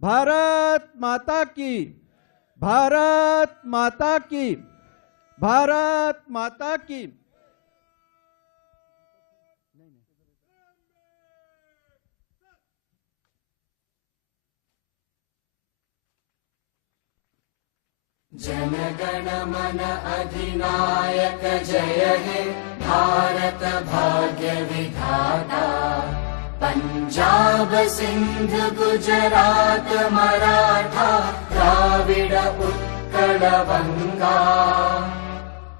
भारत माता की, भारत माता की, भारत माता की। जन गण मन अधिनायक जय हे भारत भाग्य विधाता। पंजाब सिंध गुजरात मराठा द्राविड उत्कल बंगा।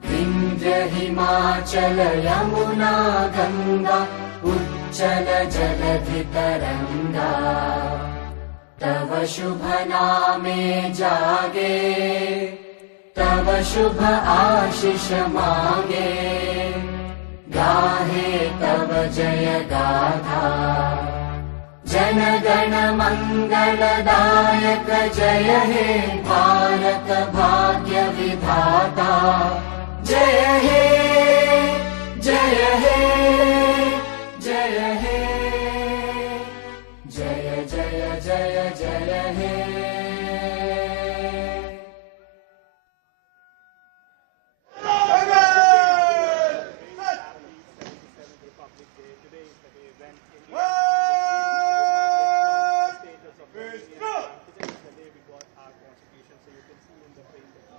विंध्य हिमाचल यमुना गंगा उच्चल जलधि तरंगा। तव शुभ नामे जागे, तव शुभ आशीष मांगे। गाहे तव जय गाथा, जन गण मंगलदायक जय हे भारत भाग्य विधाता। जय हे, जय हे, जय हे, जय जय जय जय हे।